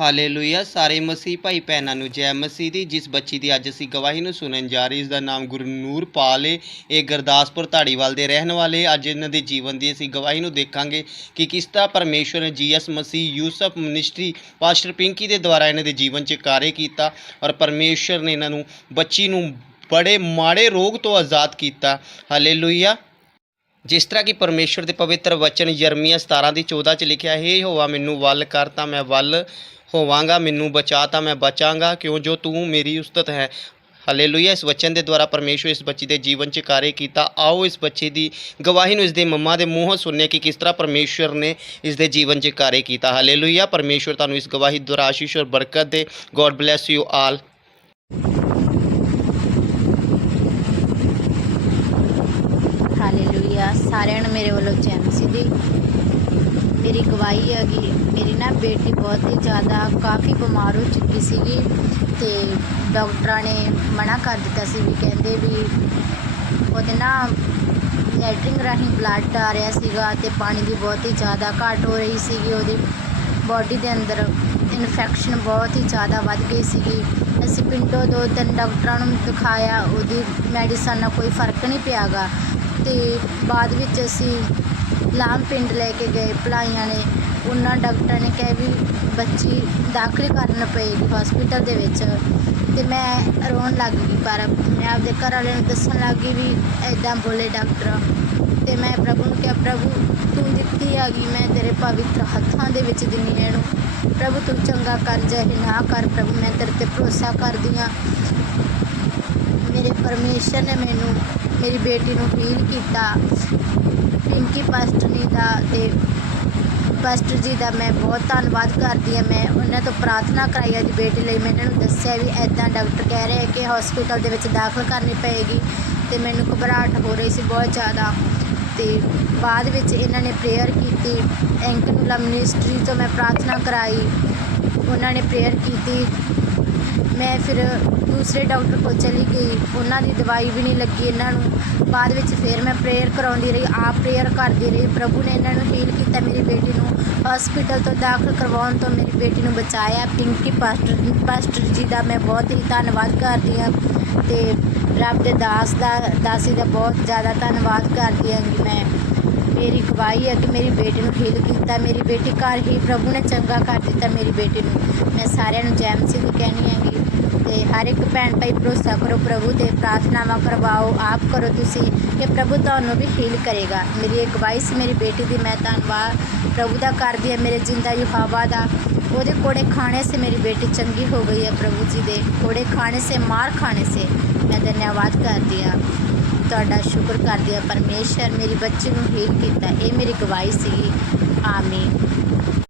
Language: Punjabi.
ਹਾਲੇਲੂਇਆ। ਸਾਰੇ ਮਸੀਹ ਭਾਈ ਭੈਣਾਂ ਨੂੰ ਜੈ ਮਸੀਹ ਦੀ, ਜਿਸ ਬੱਚੀ ਦੀ ਅੱਜ ਅਸੀਂ ਗਵਾਹੀ ਨੂੰ ਸੁਣਨ ਜਾ ਰਹੇ ਇਸ ਦਾ ਨਾਮ ਗੁਰਨੂਰ ਪਾਲ ਏ। ਇਹ ਗੁਰਦਾਸਪੁਰ ਧਾੜੀਵਾਲ ਦੇ ਰਹਿਣ ਵਾਲੇ ਅੱਜ ਇਹਨਾਂ ਦੇ ਜੀਵਨ ਦੀ ਅਸੀਂ ਗਵਾਹੀ ਨੂੰ ਦੇਖਾਂਗੇ ਕਿ ਕਿਸ ਤਰ੍ਹਾਂ ਪਰਮੇਸ਼ਵਰ ਨੇ ਜੀਐਸ ਮਸੀਹ, ਯੂਸਫ ਮਿਨਿਸਟਰੀ, ਪਾਸਟਰ ਪਿੰਕੀ ਦੇ ਦੁਆਰਾ ਇਹਨਾਂ ਦੇ ਜੀਵਨ 'ਚ ਕਾਰਜ ਕੀਤਾ ਔਰ ਪਰਮੇਸ਼ਵਰ ਨੇ ਇਹਨਾਂ ਨੂੰ ਬੱਚੀ ਨੂੰ ਬੜੇ ਮਾੜੇ ਰੋਗ ਤੋਂ ਆਜ਼ਾਦ ਕੀਤਾ। ਹਾਲੇਲੂਇਆ। ਜਿਸ ਤਰ੍ਹਾਂ ਕਿ ਪਰਮੇਸ਼ਵਰ ਦੇ ਪਵਿੱਤਰ ਵਚਨ ਯਰਮੀਆ 17 ਦੀ 14 ਚ ਲਿਖਿਆ, ਹੈ ਹੋਵਾ ਮੈਨੂੰ ਵੱਲ ਕਰ ਤਾਂ ਮੈਂ ਵੱਲ ਹੋਵਾਂਗਾ, ਮੈਨੂੰ ਬਚਾ ਤਾਂ ਮੈਂ ਬਚਾਂਗਾ, ਕਿਉਂ? ਜੋ ਤੂੰ ਮੇਰੀ ਉਸਤਤ ਹੈ। ਹਾਲੇਲੂਇਆ ਇਸ ਵਚਨ ਦੇ ਦੁਆਰਾ ਪਰਮੇਸ਼ਵਰ ਇਸ ਬੱਚੀ ਦੇ ਜੀਵਨ 'ਚ ਕਾਰੇ ਕੀਤਾ। ਆਓ ਇਸ ਬੱਚੇ ਦੀ ਗਵਾਹੀ ਨੂੰ ਇਸ ਦੇ ਮੰਮਾ ਦੇ ਮੂੰਹੋਂ ਸੁਣਨੇ ਕਿ ਕਿਸ ਤਰ੍ਹਾਂ ਪਰਮੇਸ਼ਵਰ ਨੇ ਇਸ ਦੇ ਜੀਵਨ 'ਚ ਕਾਰੇ ਕੀਤਾ। ਹਾਲੇਲੂਇਆ ਪਰਮੇਸ਼ਵਰ ਤੁਹਾਨੂੰ ਇਸ ਗਵਾਹੀ ਦੁਆਰਾ ਆਸ਼ੀਸ਼ ਔਰ ਬਰਕਤ ਦੇ। God bless you all hallelujah ਸਾਰਿਆਂ ਨੂੰ ਮੇਰੇ ਵੱਲੋਂ ਜੈ ਮਸੀਹ ਮੇਰੀ ਗਵਾਹੀ ਹੈਗੀ। ਮੇਰੀ ਨਾ ਬੇਟੀ ਬਹੁਤ ਹੀ ਜ਼ਿਆਦਾ ਕਾਫੀ ਬਿਮਾਰ ਹੋ ਚੁੱਕੀ ਸੀਗੀ ਤੇ ਡਾਕਟਰਾਂ ਨੇ ਮਨਾ ਕਰ ਦਿੱਤਾ ਸੀ ਵੀ ਕਹਿੰਦੇ ਵੀ ਉਹਦੇ ਨਾ ਲੈਟਰਿੰਗ ਰਾਹੀਂ ਬਲੱਡ ਆ ਰਿਹਾ ਸੀਗਾ ਤੇ ਪਾਣੀ ਦੀ ਬਹੁਤ ਹੀ ਜ਼ਿਆਦਾ ਘਾਟ ਹੋ ਰਹੀ ਸੀਗੀ। ਉਹਦੀ ਬਾਡੀ ਦੇ ਅੰਦਰ ਇਨਫੈਕਸ਼ਨ ਬਹੁਤ ਹੀ ਜ਼ਿਆਦਾ ਵੱਧ ਗਈ ਸੀਗੀ। ਅਸੀਂ ਪਿੰਡੋਂ ਦੋ ਤਿੰਨ ਡਾਕਟਰਾਂ ਨੂੰ ਦਿਖਾਇਆ, ਉਹਦੀ ਮੈਡੀਸਨ ਨਾਲ ਕੋਈ ਫ਼ਰਕ ਨਹੀਂ ਪਿਆਗਾ। ਤੇ ਬਾਅਦ ਵਿੱਚ ਅਸੀਂ ਲਾਮ ਪਿੰਡ ਲੈ ਕੇ ਗਏ ਭਲਾਈਆਂ ਨੇ। ਉਹਨਾਂ ਡਾਕਟਰਾਂ ਨੇ ਕਿਹਾ ਵੀ ਬੱਚੀ ਦਾਖਲ ਕਰਨ ਪਏਗੀ ਹਸਪੀਟਲ ਦੇ ਵਿੱਚ ਤੇ ਮੈਂ ਰੋਣ ਲੱਗ ਗਈ ਪਰ ਮੈਂ ਆਪਦੇ ਘਰ ਵਾਲਿਆਂ ਨੂੰ ਦੱਸਣ ਲੱਗ ਗਈ ਵੀ ਐਦਾਂ ਬੋਲੇ ਡਾਕਟਰ। ਤੇ ਮੈਂ ਪ੍ਰਭੂ ਨੂੰ ਕਿਹਾ, ਪ੍ਰਭੂ, ਤੂੰ ਦਿੱਤੀ ਹੈਗੀ, ਮੈਂ ਤੇਰੇ ਪਵਿੱਤਰ ਹੱਥਾਂ ਦੇ ਵਿੱਚ ਦਿੰਨੀ ਇਹਨੂੰ। ਪ੍ਰਭੂ, ਤੂੰ ਚੰਗਾ ਕਰ ਚਾਹੇ ਨਾ ਕਰ, ਪ੍ਰਭੂ, ਮੈਂ ਤੇਰੇ ਤੇ ਭਰੋਸਾ ਕਰਦੀ ਹਾਂ। ਮੇਰੇ ਪਰਮੇਸ਼ਰ ਨੇ ਮੈਨੂੰ ਮੇਰੀ ਬੇਟੀ ਨੂੰ ਹੀਲ ਕੀਤਾ। ਪਿੰਕੀ ਪਾਸਟਨੀ ਦਾ ਤੇ ਪਾਸਟਰ ਜੀ ਦਾ ਮੈਂ ਬਹੁਤ ਧੰਨਵਾਦ ਕਰਦੀ ਹਾਂ। ਮੈਂ ਉਹਨਾਂ ਤੋਂ ਪ੍ਰਾਰਥਨਾ ਕਰਾਈ ਅੱਜ ਬੇਟੀ ਲਈ। ਮੈਂ ਇਹਨਾਂ ਨੂੰ ਦੱਸਿਆ ਵੀ ਐਦਾਂ ਡਾਕਟਰ ਕਹਿ ਰਹੇ ਕਿ ਹਸਪੀਟਲ ਦੇ ਵਿੱਚ ਦਾਖਲ ਕਰਨੀ ਪਏਗੀ ਤੇ ਮੈਨੂੰ ਘਬਰਾਹਟ ਹੋ ਰਹੀ ਸੀ ਬਹੁਤ ਜ਼ਿਆਦਾ। ਤੇ ਬਾਅਦ ਵਿੱਚ ਇਹਨਾਂ ਨੇ ਪ੍ਰੇਅਰ ਕੀਤੀ। ਐਂਕਨੂਲਾ ਮਿਨਿਸਟਰੀ ਤੋਂ ਮੈਂ ਪ੍ਰਾਰਥਨਾ ਕਰਾਈ। ਉਹਨਾਂ ਨੇ ਪ੍ਰੇਅਰ ਕੀਤੀ। ਮੈਂ ਫਿਰ ਦੂਸਰੇ ਡਾਕਟਰ ਕੋਲ ਚਲੀ ਗਈ। ਉਹਨਾਂ ਦੀ ਦਵਾਈ ਵੀ ਨਹੀਂ ਲੱਗੀ ਇਹਨਾਂ ਨੂੰ। ਬਾਅਦ ਵਿੱਚ ਫਿਰ ਮੈਂ ਪ੍ਰੇਅਰ ਕਰਾਉਂਦੀ ਰਹੀ, ਆਪ ਪ੍ਰੇਅਰ ਕਰਦੀ ਰਹੀ। ਪ੍ਰਭੂ ਨੇ ਇਹਨਾਂ ਨੂੰ ਹੀਲ ਕੀਤਾ ਮੇਰੀ ਬੇਟੀ ਨੂੰ। ਹਸਪੀਟਲ ਤੋਂ ਦਾਖਲ ਕਰਵਾਉਣ ਤੋਂ ਮੇਰੀ ਬੇਟੀ ਨੂੰ ਬਚਾਇਆ। ਪਿੰਕੀ ਪਾਸਟਰ ਪਾਸਟਰ ਜੀ ਦਾ ਮੈਂ ਬਹੁਤ ਹੀ ਧੰਨਵਾਦ ਕਰਦੀ ਹਾਂ ਤੇ ਰੱਬ ਦੇ ਦਾਸ ਦਾ, ਦਾਸੀ ਦਾ ਬਹੁਤ ਜ਼ਿਆਦਾ ਧੰਨਵਾਦ ਕਰਦੀ ਹਾਂ ਕਿ ਮੈਂ ਮੇਰੀ ਗਵਾਹੀ ਹੈ ਕਿ ਮੇਰੀ ਬੇਟੀ ਨੂੰ ਹੀਲ ਕੀਤਾ। ਮੇਰੀ ਬੇਟੀ ਘਰ ਹੀ ਪ੍ਰਭੂ ਨੇ ਚੰਗਾ ਕਰ ਦਿੱਤਾ ਮੇਰੀ ਬੇਟੀ ਨੂੰ। ਮੈਂ ਸਾਰਿਆਂ ਨੂੰ ਜੈਮ ਸਿੰਘ ਕਹਿਣੀ ਹੈਗੀ। ਤੇ ਹਰ ਇੱਕ ਭੈਣ ਭਾਈ ਭਰੋਸਾ ਕਰੋ ਪ੍ਰਭੂ ਤੇ ਪ੍ਰਾਰਥਨਾਵਾਂ ਕਰਵਾਓ, ਆਪ ਕਰੋ ਤੁਸੀਂ ਕਿ ਪ੍ਰਭੂ ਤੁਹਾਨੂੰ ਵੀ ਹੀਲ ਕਰੇਗਾ। ਮੇਰੀ ਇੱਕ ਵਾਈਸ ਮੇਰੀ ਬੇਟੀ ਦੀ, ਮੈਂ ਧੰਨਵਾਦ। ਪ੍ਰਭੂ ਦਾ ਕਰਦੀ ਹੈ ਮੇਰੇ ਜਿੰਦਾ ਯਹਵਾ ਦਾ। ਉਹਦੇ ਕੋੜੇ ਖਾਣੇ ਸੇ ਮੇਰੀ ਬੇਟੀ ਚੰਗੀ ਹੋ ਗਈ ਹੈ ਪ੍ਰਭੂ ਜੀ ਦੇ। ਕੋੜੇ ਖਾਣੇ ਸੇ, ਮਾਰ ਖਾਣੇ ਸੇ। ਮੈਂ ਧੰਨਵਾਦ ਕਰਦੀ ਆ ਤੁਹਾਡਾ ਸ਼ੁਕਰ ਕਰਦੀ ਹਾਂ। ਪਰਮੇਸ਼ਰ ਮੇਰੀ ਬੱਚੀ ਨੂੰ ਹੀਲ ਕੀਤਾ। ਇਹ ਮੇਰੀ ਗਵਾਹੀ ਸੀਗੀ। ਆਮੀਨ।